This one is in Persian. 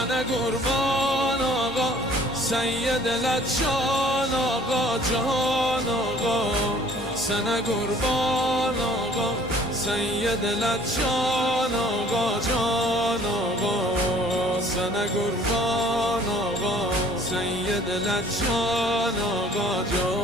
سنه قربان آقا سید لطشان آقا جان آقا سنه قربان آقا سید لطشان آقا جان آقا سنه قربان آقا سید لطشان آقا جان